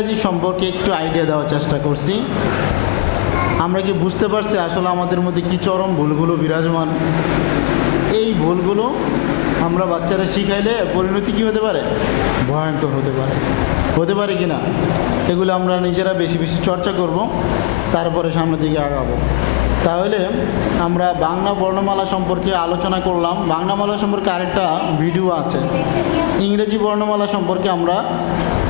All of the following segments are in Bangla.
ইংরেজি সম্পর্কে একটু আইডিয়া দেওয়ার চেষ্টা করছি। আমরা কি বুঝতে পারছি আসলে আমাদের মধ্যে কী চরম ভুলগুলো বিরাজমান? এই ভুলগুলো আমরা বাচ্চারা শিখাইলে পরিণতি কী হতে পারে? ভয়ঙ্কর হতে পারে কি না? এগুলো আমরা নিজেরা বেশি বেশি চর্চা করব, তারপরে সামনের দিকে আগাবো। তাহলে আমরা বাংলা বর্ণমালা সম্পর্কে আলোচনা করলাম। বাংলা মালা সম্পর্কে আরেকটা ভিডিও আছে। ইংরেজি বর্ণমালা সম্পর্কে আমরা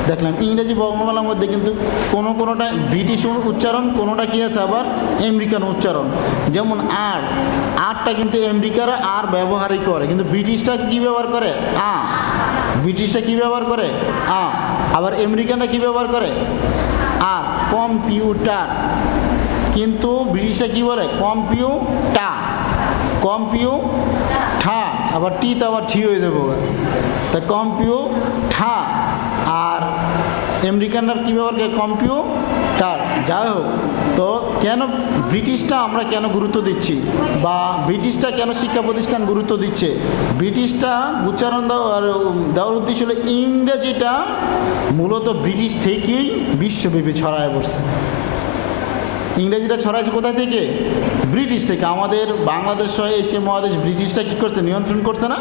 দেখলাম। ইংরেজি বর্ণমালার মধ্যে কিন্তু কোনোটা ব্রিটিশ উচ্চারণ, কোনোটা কী আছে আবার আমেরিকান উচ্চারণ। যেমন আরটা কিন্তু আমেরিকারা আর ব্যবহারই করে, কিন্তু ব্রিটিশটা কী ব্যবহার করে? ব্রিটিশটা কী ব্যবহার করে? আবার আমেরিকানরা কী ব্যবহার করে? আর। কম্পিউটার, কিন্তু ব্রিটিশরা কী বলে? কম্পিউটা, আবার টিতে আবার ঠি হয়ে যাবো, তা কম্পিউটা। আর আমেরিকানরা কী ব্যবহার করে? কম্পিউটার। যাই হোক, তো কেন ব্রিটিশটা আমরা কেন গুরুত্ব দিচ্ছি, বা ব্রিটিশটা কেন শিক্ষা প্রতিষ্ঠান গুরুত্ব দিচ্ছে? ব্রিটিশটা উচ্চারণ দেওয়ার উদ্দেশ্য হলো ইংরেজিটা মূলত ব্রিটিশ থেকেই বিশ্বব্যাপী ছড়ায় পড়ছে। ইংরেজিটা ছড়াইছে কোথায় থেকে? ব্রিটিশ থেকে। আমাদের বাংলাদেশ সহ এশিয়া মহাদেশ ব্রিটিশটা কী করছে? নিয়ন্ত্রণ করছে না?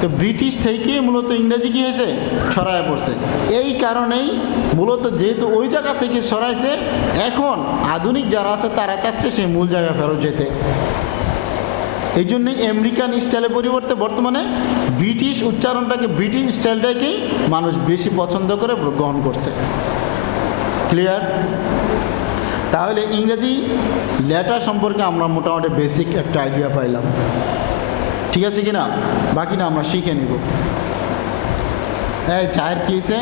তো ব্রিটিশ থেকেই মূলত ইংরেজি কী হয়েছে? ছড়ায় পড়ছে। এই কারণেই মূলত যেহেতু ওই জায়গা থেকে ছড়াইছে, এখন আধুনিক যারা আছে তারা চাচ্ছে সেই মূল জায়গায় ফেরত যেতে। এই জন্যই আমেরিকান স্টাইলের পরিবর্তে বর্তমানে ব্রিটিশ উচ্চারণটাকে, ব্রিটিশ স্টাইলটাকেই মানুষ বেশি পছন্দ করে গ্রহণ করছে। ক্লিয়ার? তাহলে ইংরেজি লেটার সম্পর্কে আমরা মোটামুটি বেসিক একটা আইডিয়া পাইলাম। ঠিক আছে কি না? বাকিটা আমরা শিখে নিব। চায়ের কী হয়েছে?